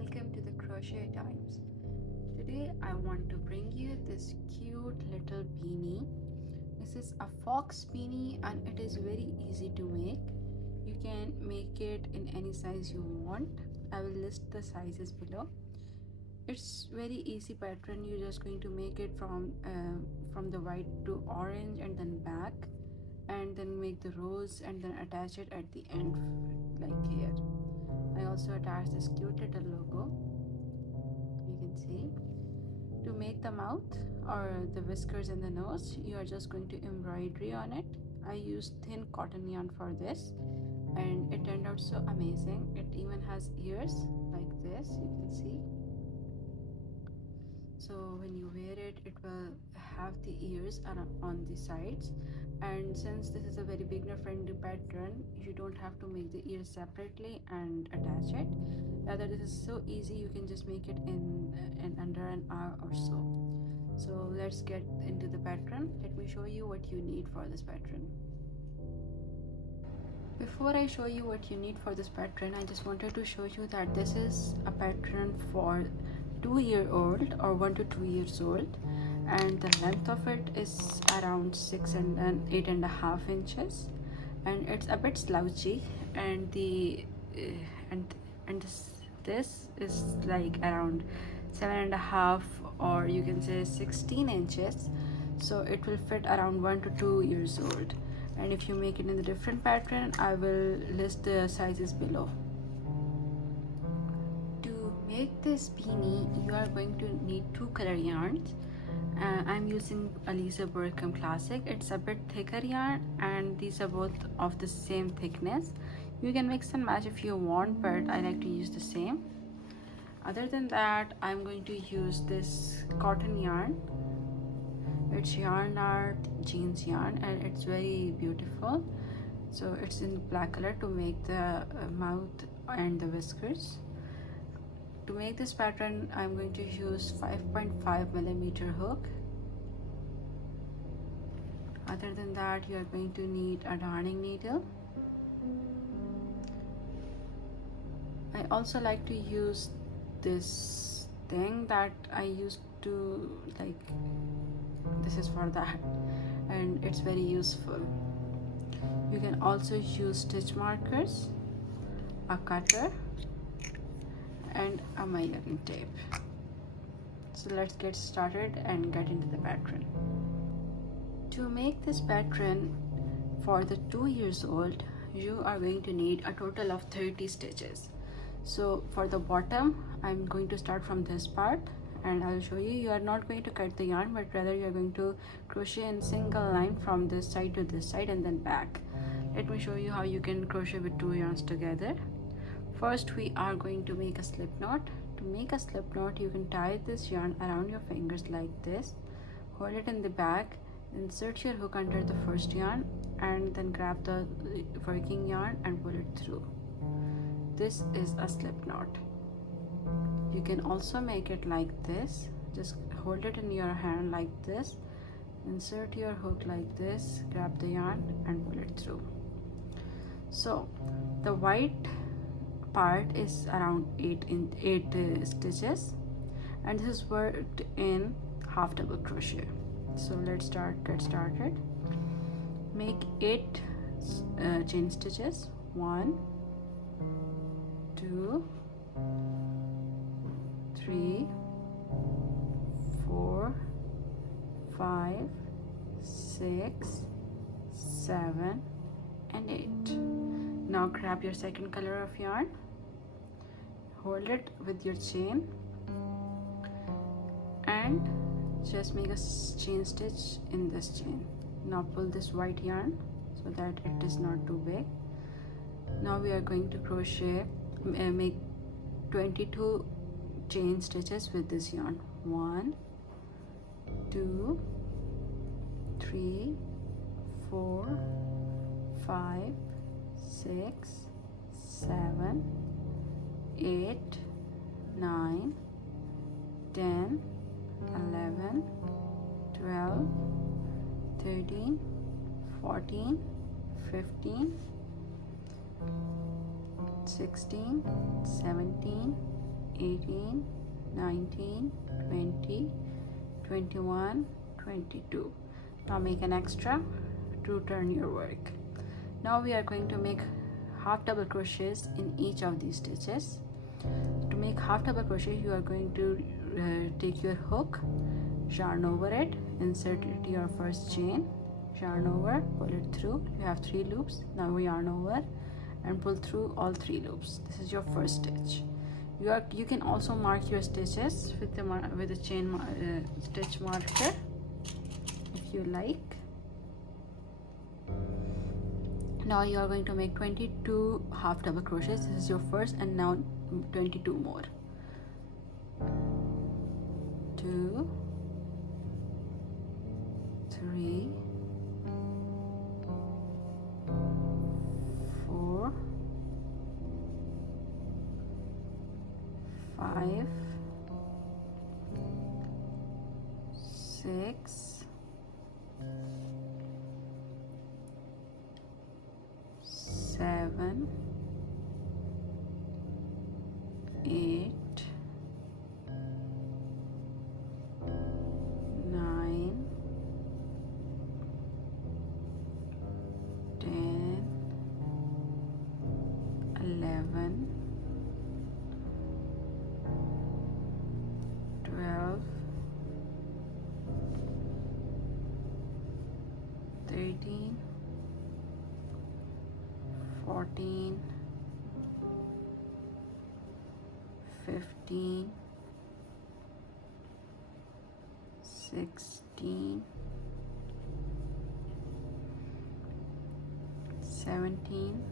welcome to the Crochet Times. Today I want to bring you this cute little beanie. This is a fox beanie and it is very easy to make. You can make it in any size you want. I will list the sizes below. It's very easy pattern. You're just going to make it from the white to orange and then back, and then make the rose and then attach it at the end like here. I also attached this cute little logo. You can see. To make the mouth or the whiskers and the nose, you are just going to embroidery on it. I used thin cotton yarn for this and it turned out so amazing. It even has ears like this, you can see. So when you wear it, it will have the ears on the sides, and since this is a very beginner friendly pattern, you don't have to make the ears separately and attach it. Rather, this is so easy, you can just make it in under an hour or so. So let's get into the pattern. Let me show you what you need for this pattern. Before I show you what you need for this pattern, I just wanted to show you that this is a pattern for 2-year-old or 1 to 2 years old, and the length of it is around 6 and 8.5 inches, and it's a bit slouchy, and this is like around 7.5, or you can say 16 inches, so it will fit around 1 to 2 years old. And if you make it in a different pattern, I will list the sizes below. To make this beanie, you are going to need 2 color yarns. I'm using Aliza Burkham Classic. It's a bit thicker yarn and these are both of the same thickness. You can mix and match if you want, but I like to use the same. Other than that, I'm going to use this cotton yarn. It's yarn art jeans yarn and it's very beautiful. So it's in black color to make the mouth and the whiskers. To make this pattern, I'm going to use 5.5mm hook. Other than that, you are going to need a darning needle. I also like to use this thing that I used to like. This is for that, and it's very useful. You can also use stitch markers, a cutter, and a measuring tape. So let's get started and get into the pattern. To make this pattern for the 2 years old, you are going to need a total of 30 stitches. So for the bottom, I'm going to start from this part and I'll show you. You are not going to cut the yarn, but rather you're going to crochet in single line from this side to this side and then back. Let me show you how you can crochet with 2 yarns together. First, we are going to make a slip knot. To make a slip knot, you can tie this yarn around your fingers like this, hold it in the back, insert your hook under the first yarn, and then grab the working yarn and pull it through. This is a slip knot. You can also make it like this. Just hold it in your hand like this, insert your hook like this, grab the yarn and pull it through. So the white part is around 8 stitches, and this is worked in half double crochet. So let's get started. Make 8 chain stitches. 1, 2, 3, 4, 5, 6, 7, and 8. Now grab your second color of yarn, hold it with your chain, and just make a chain stitch in this chain. Now pull this white yarn so that it is not too big. Now we are going to crochet, make 22 chain stitches with this yarn. 1, 2, 3, 4, 5, 6, 7, 8, 9, 10, 11, 12, 13, 14, 15, 16, 17, 18, 19, 20, 21, 22. Now make an extra to turn your work. Now we are going to make half double crochets in each of these stitches. To make half double crochet, you are going to take your hook, yarn over it, insert it to your first chain, yarn over, pull it through. You have 3 loops. Now we yarn over and pull through all 3 loops. This is your first stitch. You can also mark your stitches with the chain stitch marker if you like. Now you are going to make 22 half double crochets. This is your first, and now 22 more. 2, 3, 4, 5, 6, 7, 8, 9, 10, 11, 12, 13, 14, 15, 16, 17,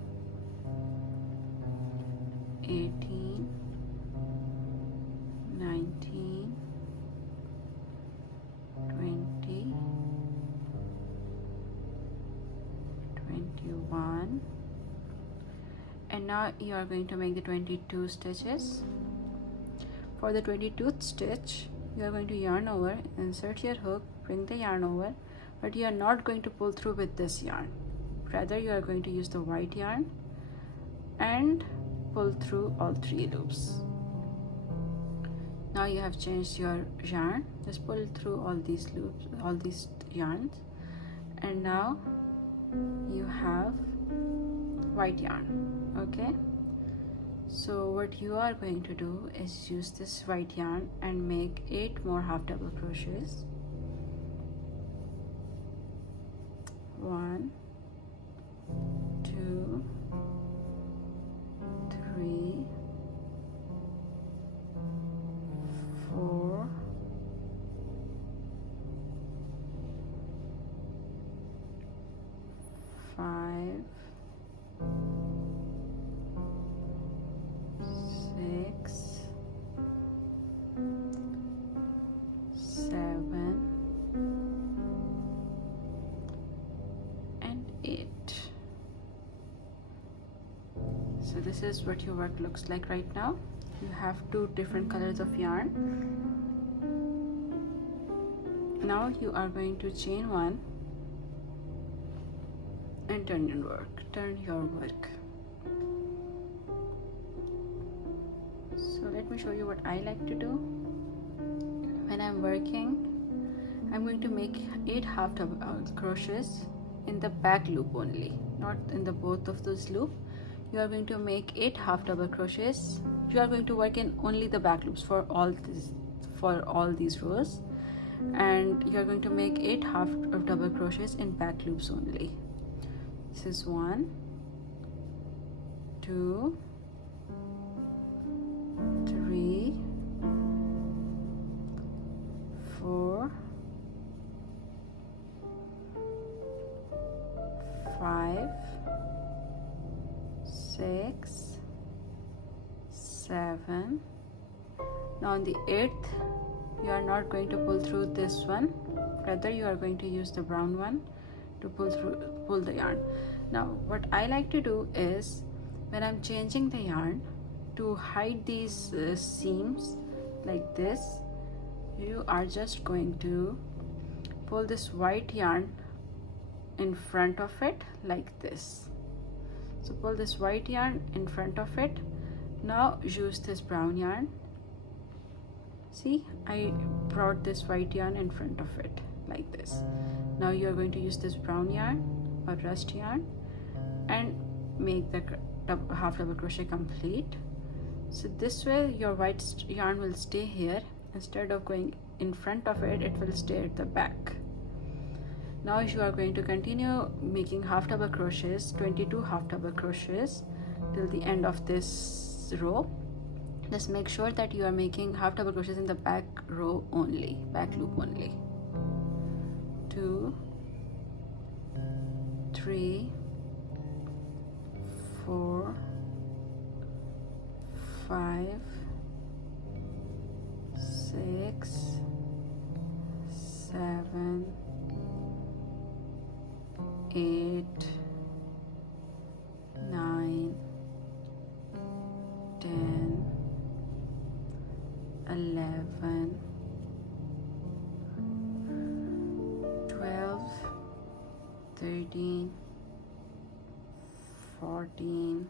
18, 19, 20, 21, and now you are going to make the 22 stitches. For the 22th stitch, you are going to yarn over, insert your hook, bring the yarn over, but you are not going to pull through with this yarn. Rather, you are going to use the white yarn and pull through all 3 loops. Now you have changed your yarn. Just pull through all these loops, all these yarns, and now you have white yarn. Okay, so what you are going to do is use this white yarn and make 8 more half double crochets. 1, 2, 3, 4, 5, 6, 7, and 8. So this is what your work looks like right now. You have 2 different colors of yarn. Now you are going to chain 1 and turn your work. So let me show you what I like to do. When I'm working, I'm going to make 8 half double crochets in the back loop only, not in the both of those loops. You are going to make 8 half double crochets. You are going to work in only the back loops for all these rows, and you are going to make 8 half of double crochets in back loops only. This is 1, 2, 3, 4, 5, 6, 7. Now on the 8th, you are not going to pull through this one, rather you are going to use the brown one to pull the yarn. Now what I like to do is, when I'm changing the yarn, to hide these seams like this, you are just going to pull this white yarn in front of it like this. So pull this white yarn in front of it. Now use this brown yarn See, I brought this white yarn in front of it like this. Now you are going to use this brown yarn or rust yarn and make the half double crochet complete. So this way your white yarn will stay here. Instead of going in front of it, it will stay at the back. Now you are going to continue making half double crochets, 22 half double crochets till the end of this row. Just make sure that you are making half double crochets in the back row only, back loop only. 2, 3, 4, 5, 6, 7, 8, 9, 10, 11, 12, 13, 14,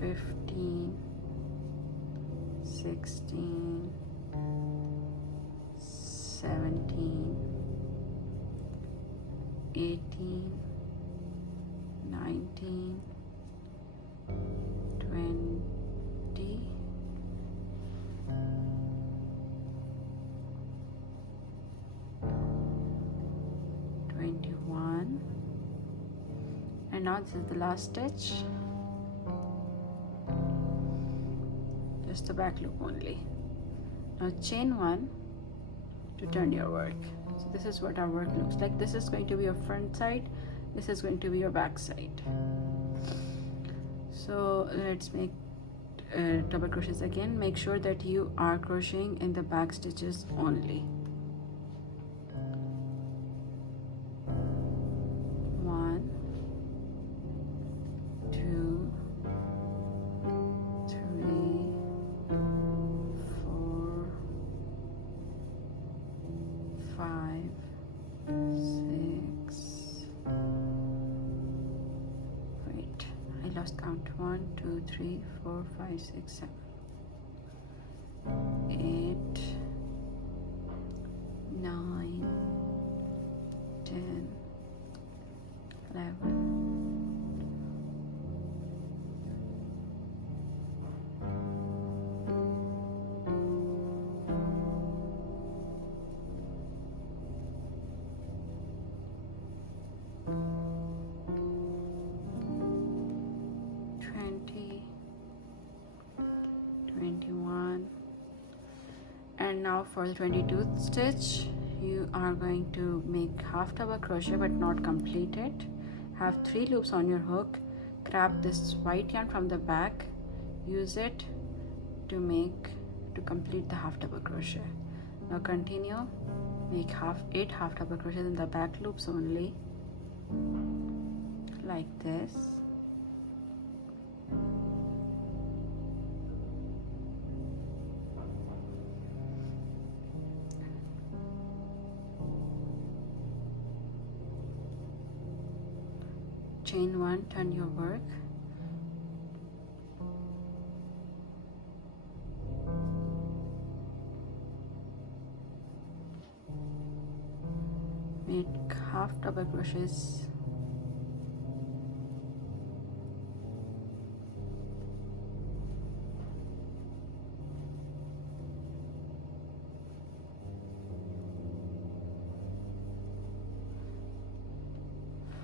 15, 16, 17, 18, 19, 20, 21, and now this is the last stitch, just the back loop only. Now chain 1 to turn your work. So this is what our work looks like. This is going to be your front side, this is going to be your back side. So let's make double crochets again. Make sure that you are crocheting in the back stitches only. 1, 2, 3, 4, 5, 6. Wait, I lost count. 1, 2, 3, 4, 5, 6, 7, 8, 9, 10, 11. 20, 21, and now for the 22th stitch you are going to make half double crochet but not complete it. Have 3 loops on your hook. Grab this white yarn from the back, use it to complete the half double crochet. Now continue, make 8 half double crochets in the back loops only, like this. Chain 1, turn your work. Make half double crochets.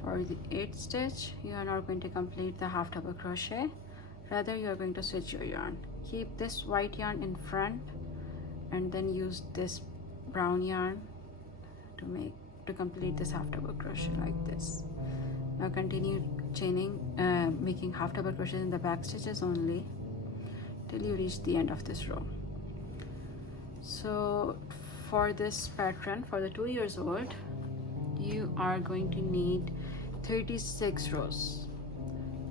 For the 8th stitch, you are not going to complete the half double crochet, rather you are going to switch your yarn. Keep this white yarn in front and then use this brown yarn to complete this half double crochet like this. Now continue chaining, making half double crochets in the back stitches only till you reach the end of this row. So for this pattern, for the 2 years old, you are going to need 36 rows,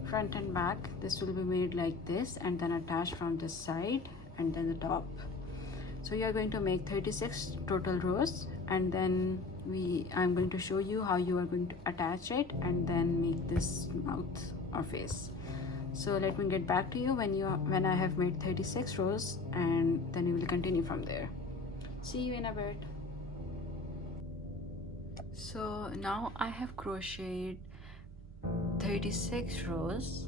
front and back. This will be made like this and then attached from this side and then the top. So you are going to make 36 total rows, and then I'm going to show you how you are going to attach it and then make this mouth or face. So let me get back to you when I have made 36 rows, and then we will continue from there. See you in a bit. So now I have crocheted 36 rows,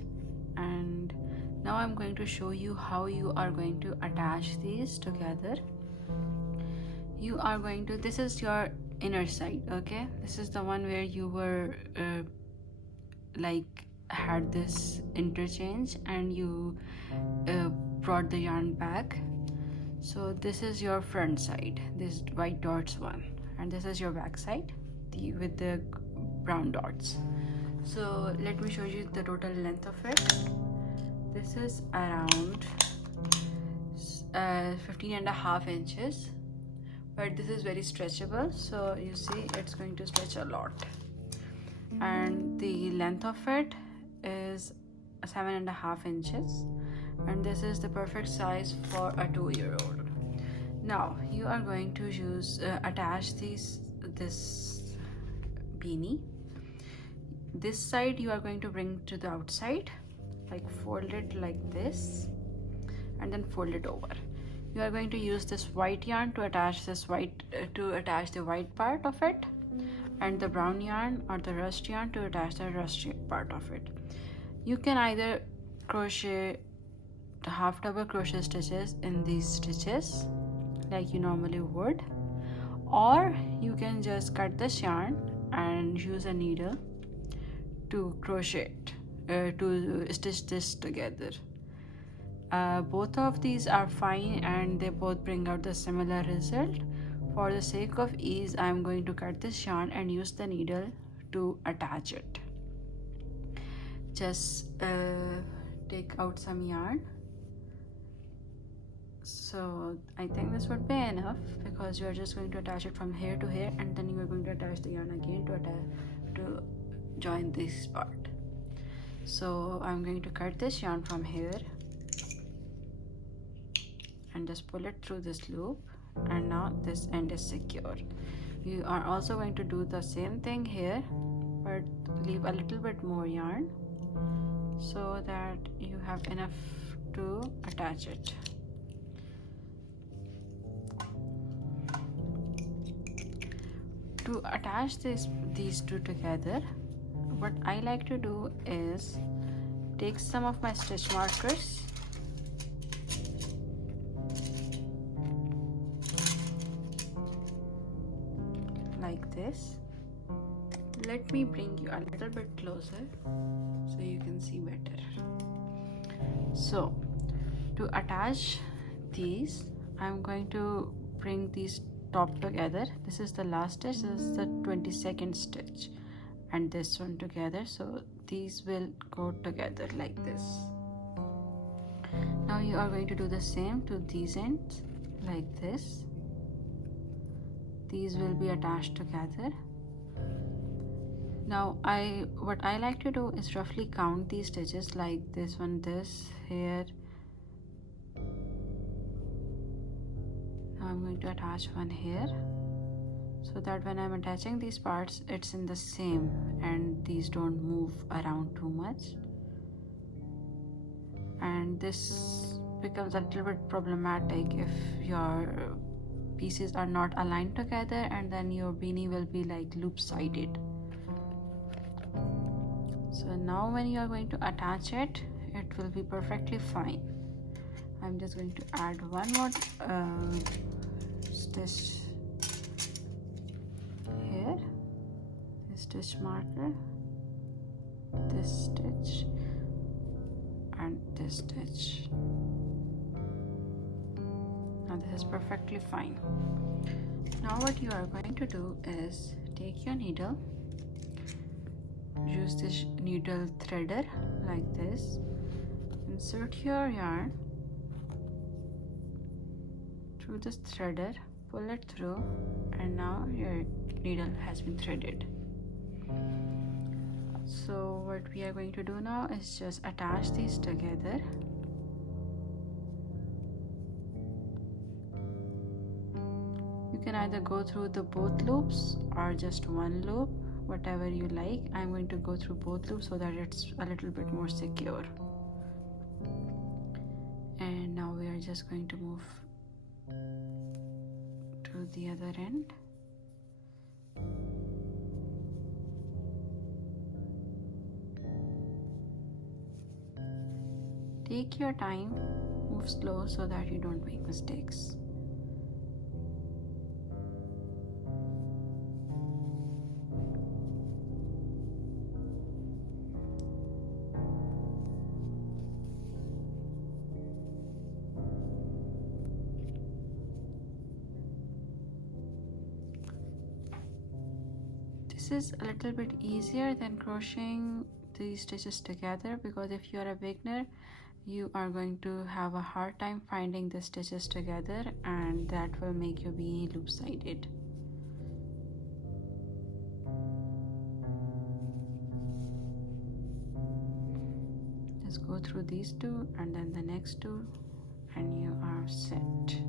and now I'm going to show you how you are going to attach these together. You are going to, this is your inner side, okay? This is the one where you were like had this interchange and you brought the yarn back. So this is your front side, this white dots one, and this is your back side with the brown dots. So let me show you the total length of it. This is around 15.5 inches, but this is very stretchable, so you see it's going to stretch a lot. And the length of it is 7.5 inches, and this is the perfect size for a 2-year-old. Now you are going to attach this beanie. This side you are going to bring to the outside, like fold it like this, and then fold it over. You are going to use this white yarn to attach the white part of it, and the brown yarn or the rust yarn to attach the rust part of it. You can either crochet the half double crochet stitches in these stitches like you normally would, or you can just cut this yarn and use a needle to crochet to stitch this together. Both of these are fine and they both bring out the similar result. For the sake of ease, I am going to cut this yarn and use the needle to attach it. Just take out some yarn. So I think this would be enough, because you are just going to attach it from here to here, and then you are going to attach the yarn again to join this part. So I'm going to cut this yarn from here and just pull it through this loop, and now this end is secure. You are also going to do the same thing here, but leave a little bit more yarn so that you have enough to attach it. To attach these two together, what I like to do is take some of my stitch markers like this. Let me bring you a little bit closer so you can see better. So to attach these, I'm going to bring these top together. This is the last stitch, this is the 22nd stitch, and this one together, so these will go together like this. Now you are going to do the same to these ends like this. These will be attached together. Now what I like to do is roughly count these stitches, like this one, this here. Now I'm going to attach one here, so that when I'm attaching these parts, it's in the same and these don't move around too much. And this becomes a little bit problematic if your pieces are not aligned together, and then your beanie will be like loop-sided. So now when you are going to attach it, it will be perfectly fine. I'm just going to add one more stitch here, this stitch marker, this stitch, and this stitch. Now this is perfectly fine. Now what you are going to do is take your needle, use this needle threader like this, insert your yarn through this threader, pull it through, and now your needle has been threaded. So what we are going to do now is just attach these together. You can either go through the both loops or just one loop, whatever you like. I'm going to go through both loops so that it's a little bit more secure. And now we are just going to move to the other end. Take your time, move slow so that you don't make mistakes. This is a little bit easier than crocheting these stitches together, because if you are a beginner, you are going to have a hard time finding the stitches together, and that will make your beanie loop-sided. Just go through these two and then the next two, and you are set.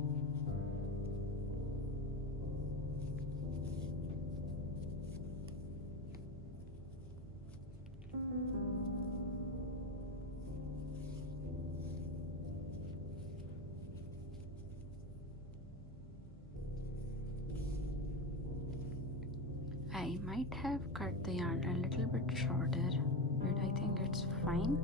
I might have cut the yarn a little bit shorter, but I think it's fine.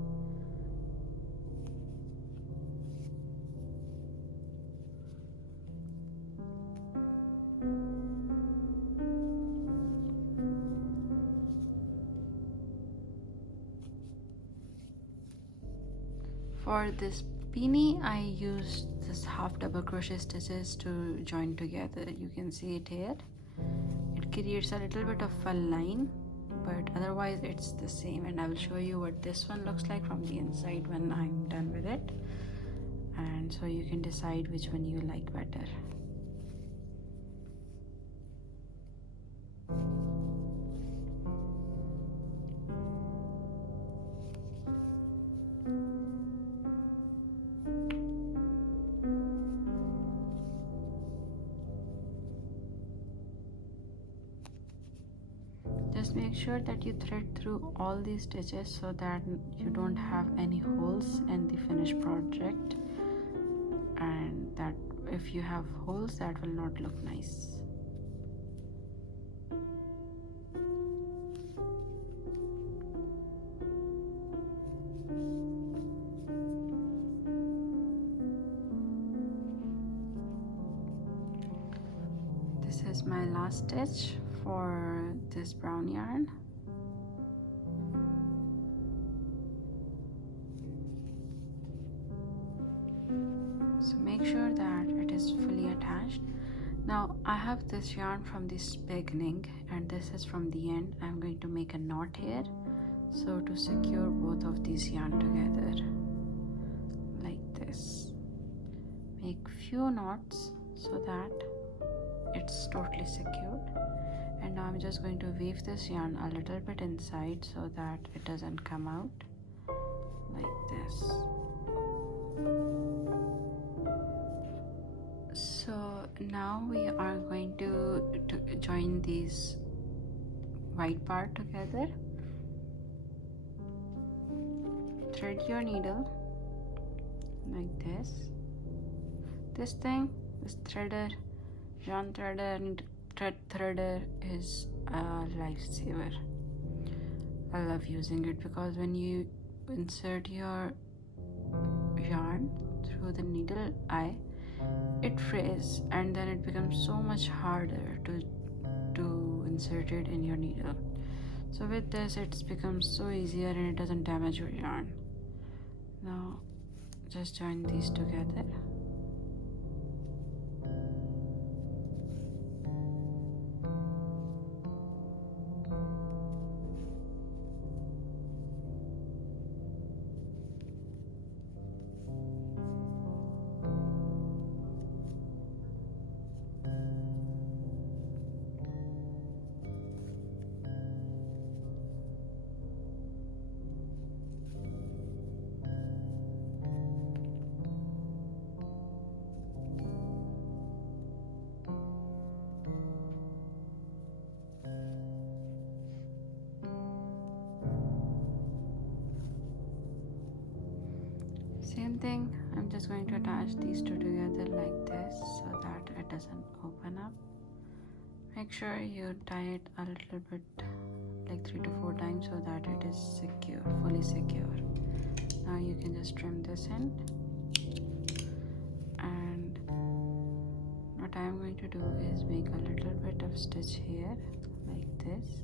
For this beanie, I used this half double crochet stitches to join together. You can see it here. It creates a little bit of a line, but otherwise it's the same, and I will show you what this one looks like from the inside when I'm done with it, and so you can decide which one you like better. Just make sure that you thread through all these stitches so that you don't have any holes in the finished project, and that if you have holes, that will not look nice. This is my last stitch for this brown yarn. So make sure that it is fully attached. Now I have this yarn from this beginning and this is from the end. I'm going to make a knot here, so to secure both of these yarn together like this. Make few knots so that it's totally secured. And now I'm just going to weave this yarn a little bit inside so that it doesn't come out like this. So now we are going to join these white part together. Thread your needle like this. This thing, this threader, yarn threader and thread threader is a lifesaver. I love using it because when you insert your yarn through the needle eye, it frays and then it becomes so much harder to insert it in your needle. So with this, it's becomes so easier and it doesn't damage your yarn. Now just join these together. Same thing, I'm just going to attach these two together like this so that it doesn't open up. Make sure you tie it a little bit, like 3 to 4 times, so that it is secure, fully secure. Now you can just trim this end, and what I'm going to do is make a little bit of stitch here like this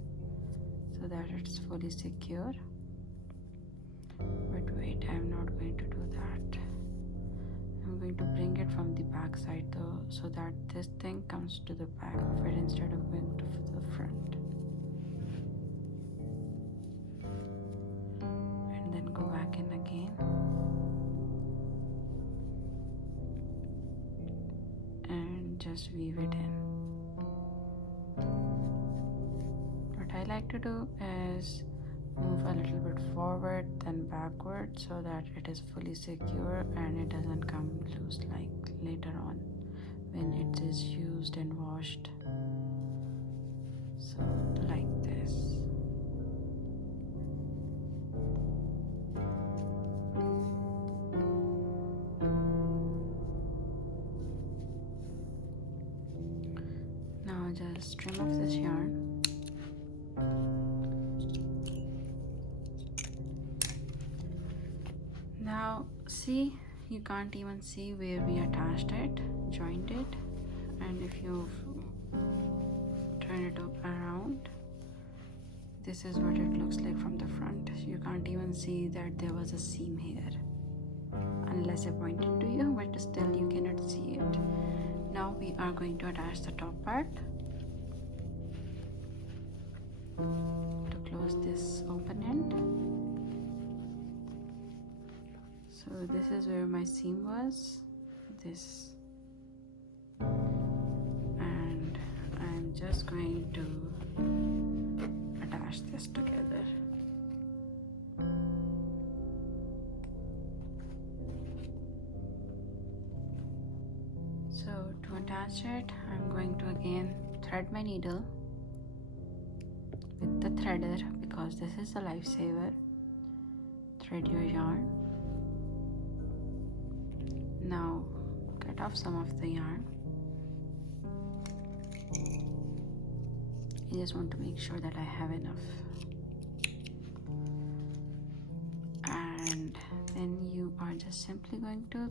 so that it's fully secure. But wait, I'm not going to do that. I'm going to bring it from the back side though, so that this thing comes to the back of it instead of going to the front. And then go back in again. And just weave it in. What I like to do is move a little bit forward then backward so that it is fully secure and it doesn't come loose like later on when it is used and washed. So like this. Now just trim off this yarn. Now see, you can't even see where we attached it, joined it, and if you turn it around, this is what it looks like from the front. You can't even see that there was a seam here unless I point it to you, but still you cannot see it. Now we are going to attach the top part to close this open end. So this is where my seam was, this, and I'm just going to attach this together. So to attach it, I'm going to again thread my needle with the threader because this is a lifesaver. Thread your yarn. Now cut off some of the yarn. I just want to make sure that I have enough. And then you are just simply going to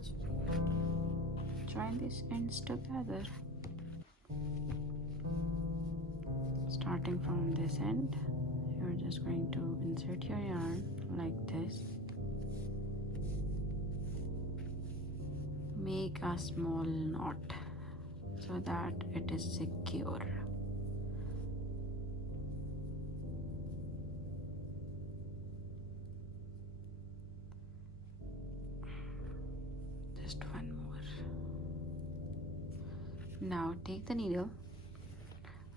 join these ends together. Starting from this end, you're just going to insert your yarn like this. Make a small knot so that it is secure. Just one more. Now take the needle,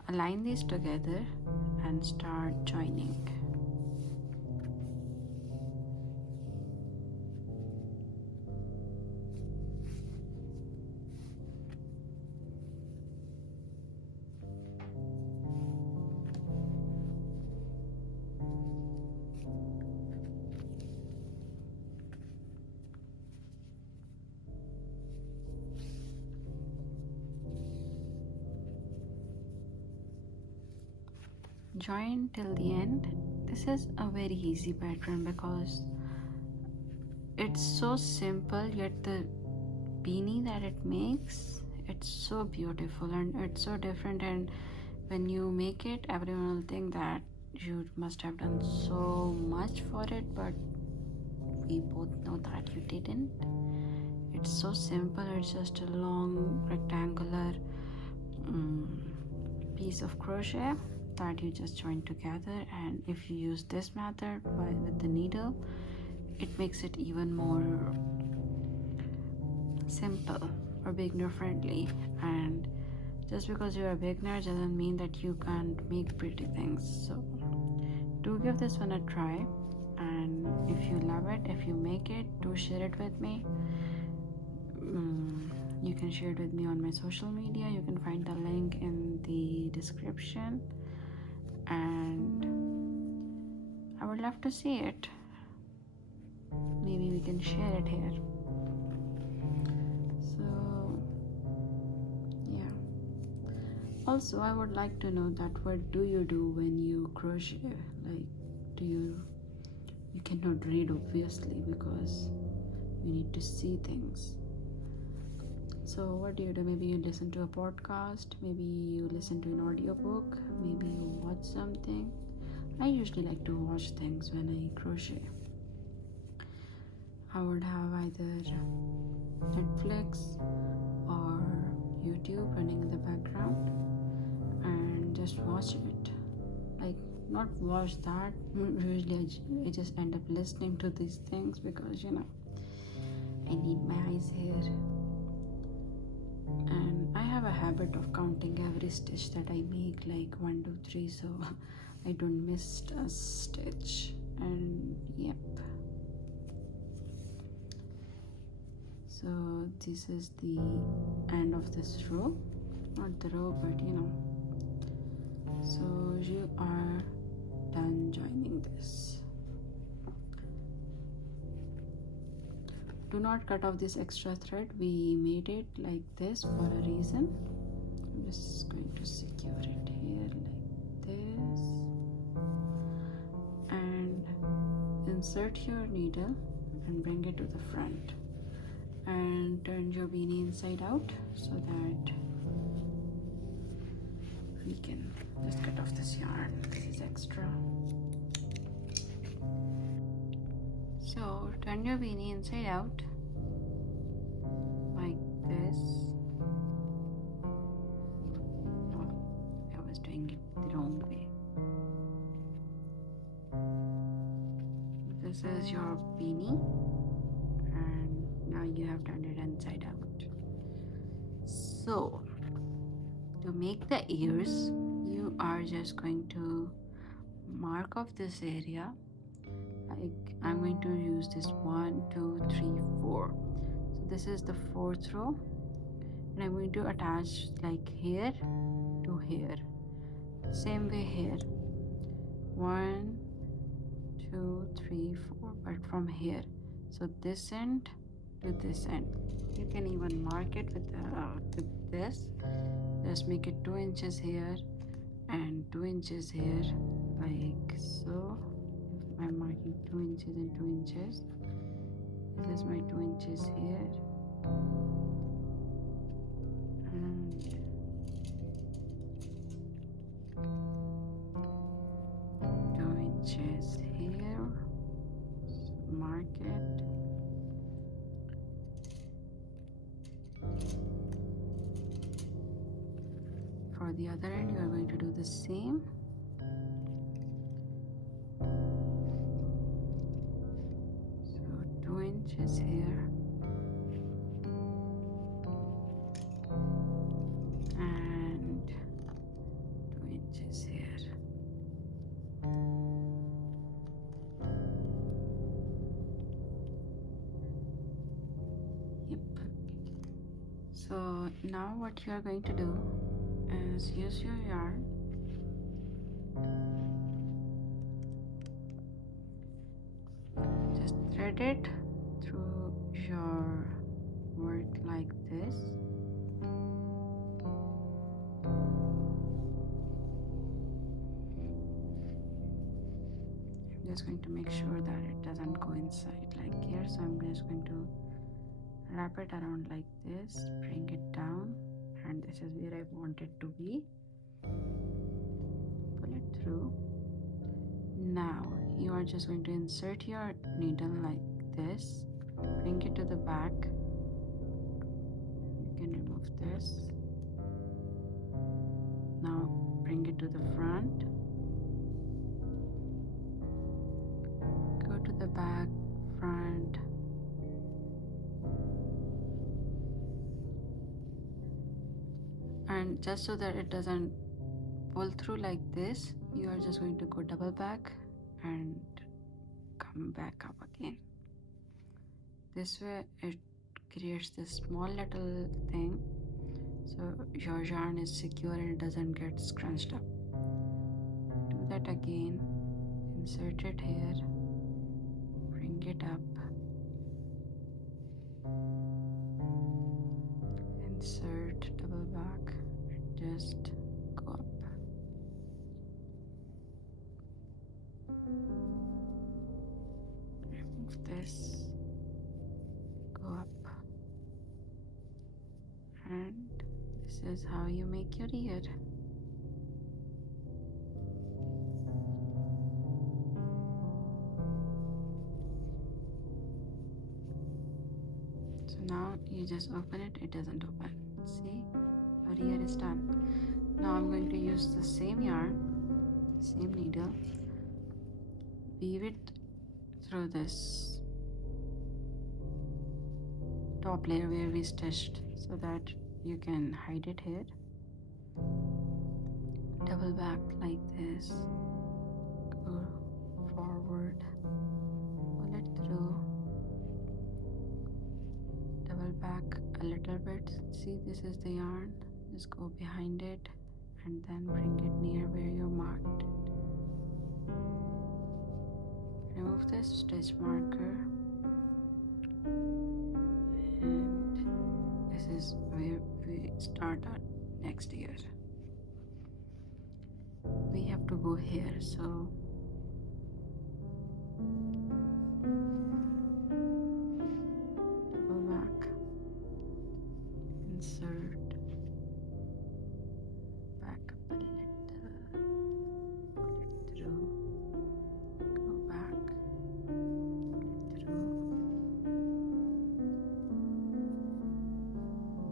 align these together and start joining. Join till the end. This is a very easy pattern because it's so simple, yet the beanie that it makes, it's so beautiful and it's so different, and when you make it, everyone will think that you must have done so much for it, but we both know that you didn't. It's so simple. It's just a long rectangular piece of crochet that you just join together, and if you use this method with the needle, it makes it even more simple or beginner friendly. And just because you're a beginner doesn't mean that you can't make pretty things. So do give this one a try, and if you love it, if you make it, do share it with me. You can share it with me on my social media. You can find the link in the description, and I would love to see it. Maybe we can share it here. Also, I would like to know that what do you do when you crochet? Like, do you cannot read obviously because you need to see things. So what do you do? Maybe you listen to a podcast, maybe you listen to an audiobook, maybe you watch something. I usually like to watch things when I crochet. I would have either Netflix or YouTube running in the background and just watch it. Like, not watch that. Usually I just end up listening to these things because I need my eyes here. And I have a habit of counting every stitch that I make, like 1, 2, 3, so I don't miss a stitch. And yep. So this is the end of this row. Not the row, but So you are done joining this. Do not cut off this extra thread. We made it like this for a reason. I'm just going to secure it here like this. And insert your needle and bring it to the front. And turn your beanie inside out so that we can just cut off this yarn. This is extra. So turn your beanie inside out like this. Oh, I was doing it the wrong way. This is your beanie, and now you have turned it inside out. So to make the ears, you are just going to mark off this area. Like, I'm going to use this 1, 2, 3, 4. So this is the 4th row, and I'm going to attach like here to here. Same way here. 1, 2, 3, 4, but from here. So this end to this end. You can even mark it with this. Just make it 2 inches here and 2 inches here, like so. I'm marking 2 inches and 2 inches. This is my 2 inches here, and 2 inches here. So mark it. For the other end, you are going to do the same. So 2 inches here and 2 inches here. Yep. So now what you are going to do is use your yarn just thread it through your work like this. I'm just going to make sure that it doesn't go inside like here, so I'm just going to wrap it around like this, bring it down, and this is where I want it to be. Pull it through. Now you are just going to insert your needle like this, bring it to the back. You can remove this. Now bring it to the front, go to the back, front, and just so that it doesn't pull through like this, you are just going to go double back and come back up again. This way it creates this small little thing, so your yarn is secure and it doesn't get scrunched up. Do that again. Insert it here, bring it up, insert, double back, adjust, Remove this, go up, and this is how you make your ear. So now you just open it, it doesn't open. See, your ear is done. Now I'm going to use the same yarn, same needle, weave it through this top layer where we stitched so that you can hide it here. Double back like this, go forward, pull it through, double back a little bit. See, this is the yarn, just go behind it and then bring it near where you marked it. Remove this stitch marker, and this is where we start our next ear. We have to go here, so double back, insert, back up a little, pull it through, go back, pull it through,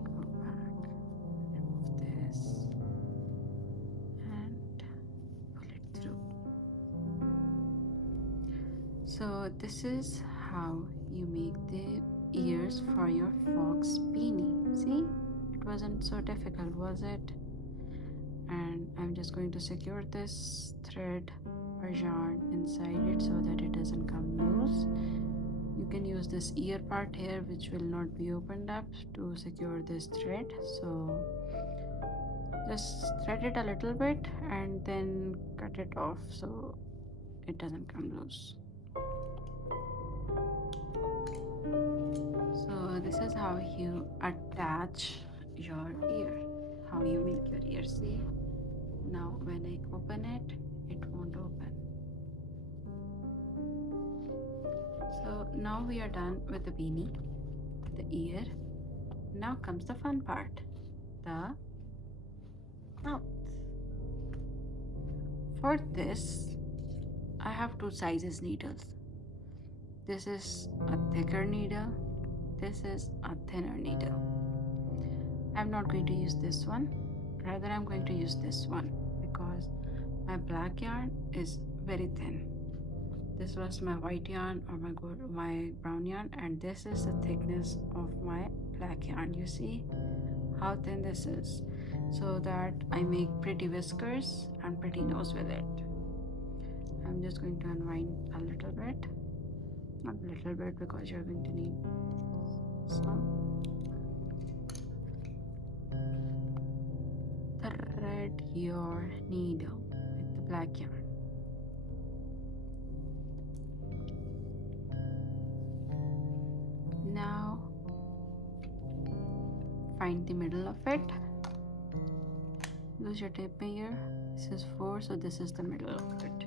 go back, remove this, and pull it through. So this is how you make the ears for your fox beanie. See, it wasn't so difficult, was it? And I'm just going to secure this thread or yarn inside it so that it doesn't come loose. You can use this ear part here, which will not be opened up, to secure this thread. So just thread it a little bit and then cut it off so it doesn't come loose. So this is how you attach your ear, how you make your ear. See, now when I open it, it won't open. So now we are done with the beanie, the ear. Now comes the fun part, the mouth. For this, I have two sizes needles. This is a thicker needle, this is a thinner needle. I'm not going to use this one, rather I'm going to use this one because my black yarn is very thin. This was my white yarn or my brown yarn, and this is the thickness of my black yarn. You see how thin this is, so that I make pretty whiskers and pretty nose with it. I'm just going to unwind a little bit, not a little bit because you're going to need some. Thread your needle with the black yarn. Now find the middle of it. Use your tape measure. This is 4, so this is the middle of it.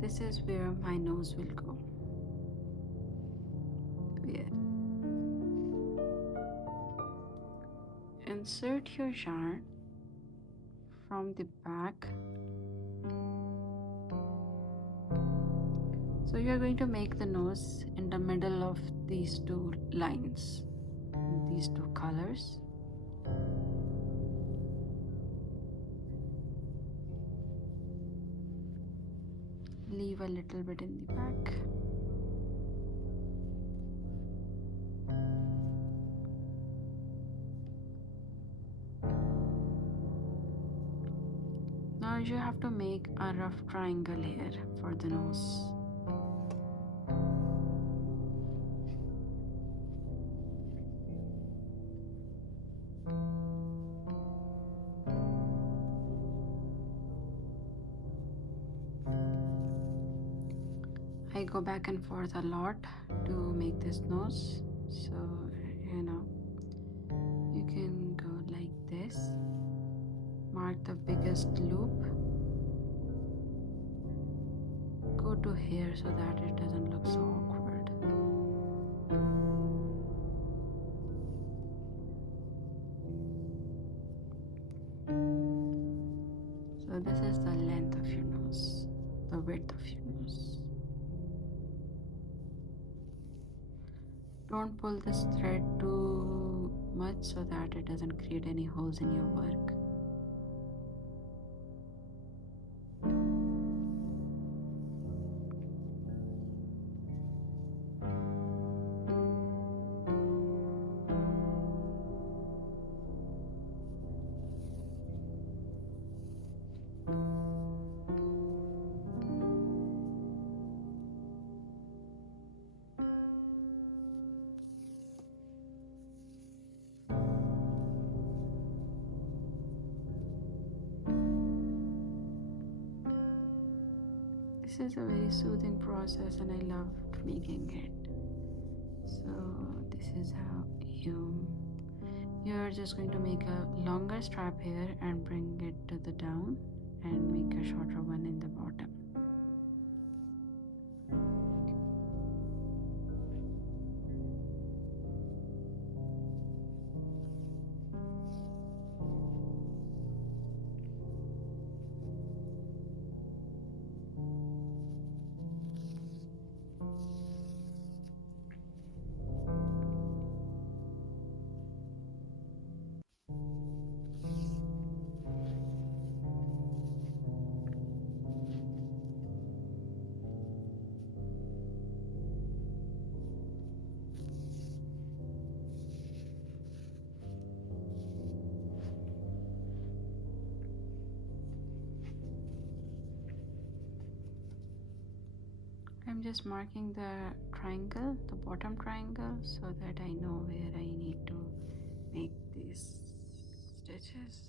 This is where my nose will go. Weird. Insert your yarn from the back. So you are going to make the nose in the middle of these two lines, these two colors. Leave a little bit in the back. Now you have to make a rough triangle here for the nose. I go back and forth a lot to make this nose, so you can go like this, mark the biggest loop, to here so that it doesn't look so awkward. So this is the length of your nose, the width of your nose. Don't pull this thread too much so that it doesn't create any holes in your work. This is a very soothing process and I love making it. So this is how you're just going to make a longer strap here and bring it to the down and make a shorter one in the bottom. I'm just marking the triangle, the bottom triangle, so that I know where I need to make these stitches.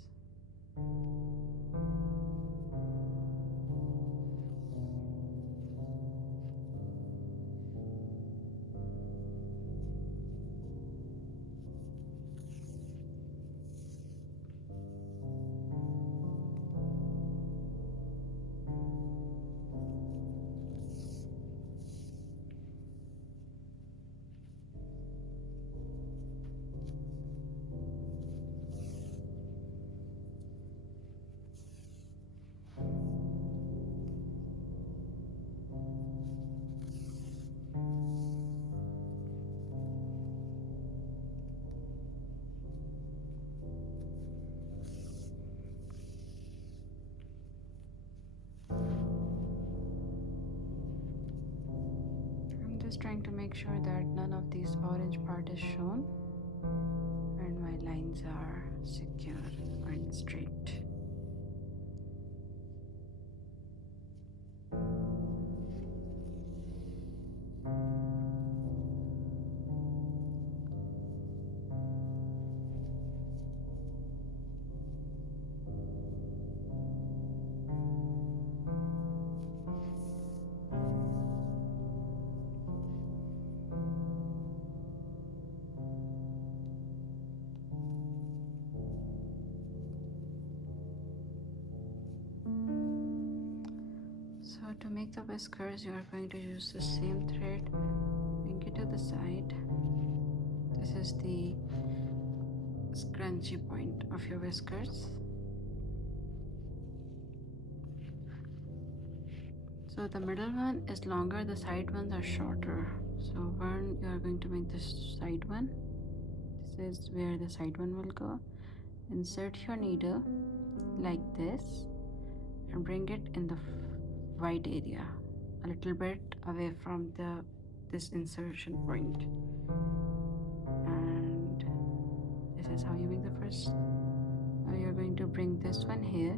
I'm just trying to make sure that none of these orange part is shown and my lines are secure and straight. So to make the whiskers, you are going to use the same thread, bring it to the side. This is the scrunchy point of your whiskers. So the middle one is longer, the side ones are shorter. So when you are going to make this side one, this is where the side one will go. Insert your needle like this and bring it in the white area, a little bit away from this insertion point. And this is how you make the first. Now you're going to bring this one here,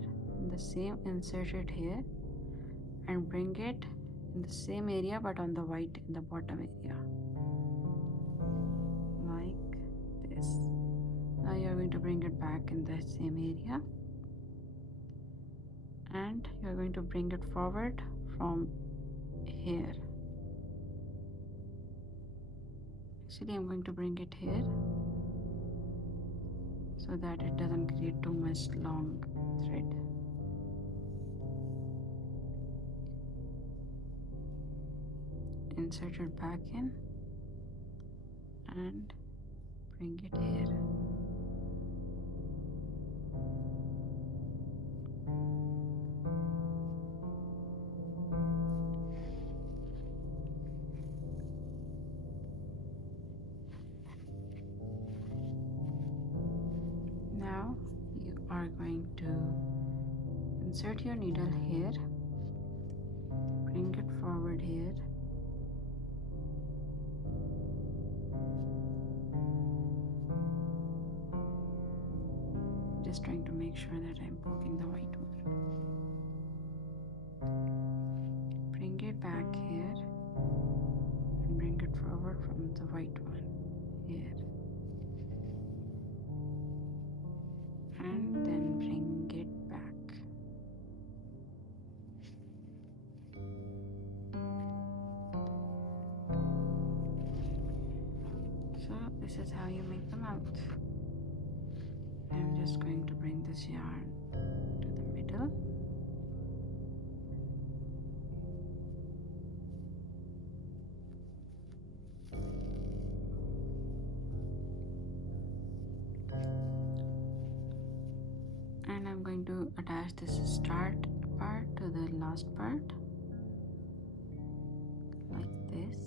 the same, insert it here and bring it in the same area but on the white in the bottom area, like this. Now you're going to bring it back in the same area and you're going to bring it forward from here. Actually, I'm going to bring it here so that it doesn't create too much long thread. insert it back in and bring it here. Now you are going to insert your needle here, bring it forward here, just trying to make sure that I'm poking the white one. Bring it back here and bring it forward from the white one here. And then bring it back. So this is how you make them out. I'm just going to bring this yarn to the middle. And I'm going to attach this start part to the last part like this.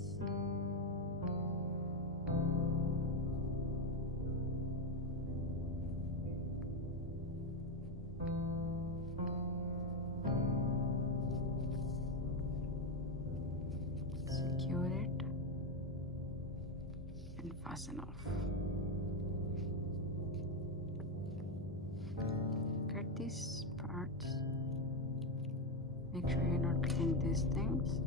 Secure it and fasten off. Cut these parts. Make sure you're not cutting these things.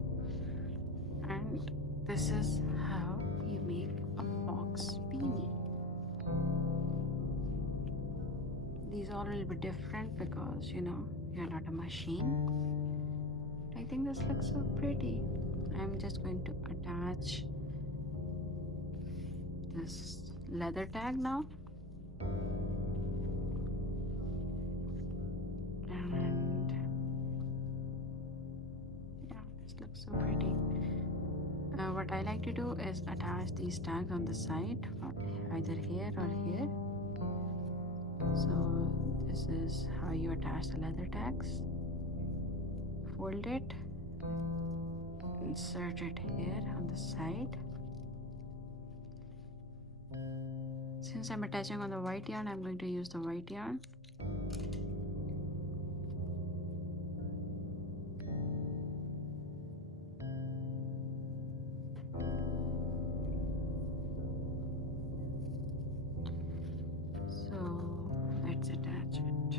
And this is how you make a fox beanie. These are a little bit different because you're not a machine. I think this looks so pretty. I'm just going to attach this leather tag now. And yeah, this looks so pretty. What I like to do is attach these tags on the side, either here or here. So this is how you attach the leather tags. Fold it, insert it here on the side. Since I'm attaching on the white yarn, I'm going to use the white yarn. So let's attach it.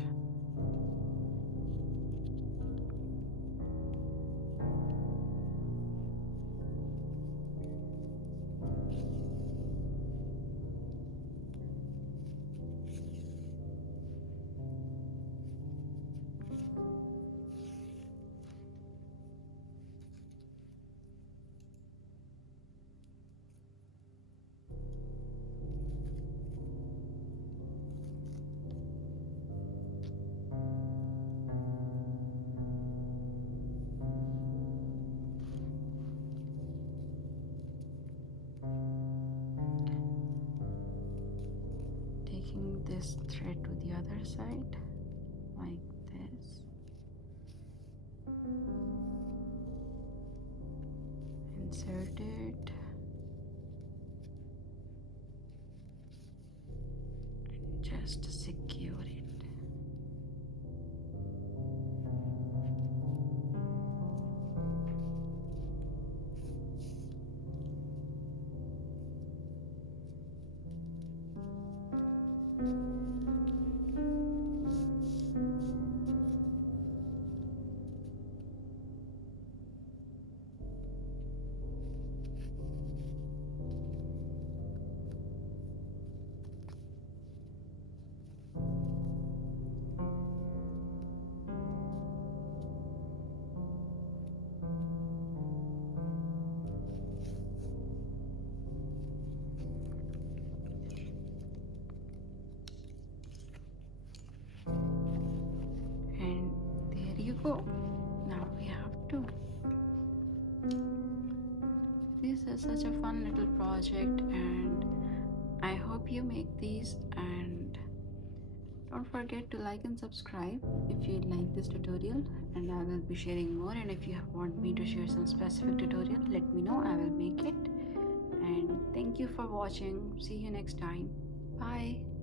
Taking this thread to the other side like this. Insert it and just secure it. Go. Now we have to is such a fun little project, and I hope you make these. And don't forget to like and subscribe if you like this tutorial, and I will be sharing more. And if you want me to share some specific tutorial, let me know, I will make it. And thank you for watching. See you next time. Bye.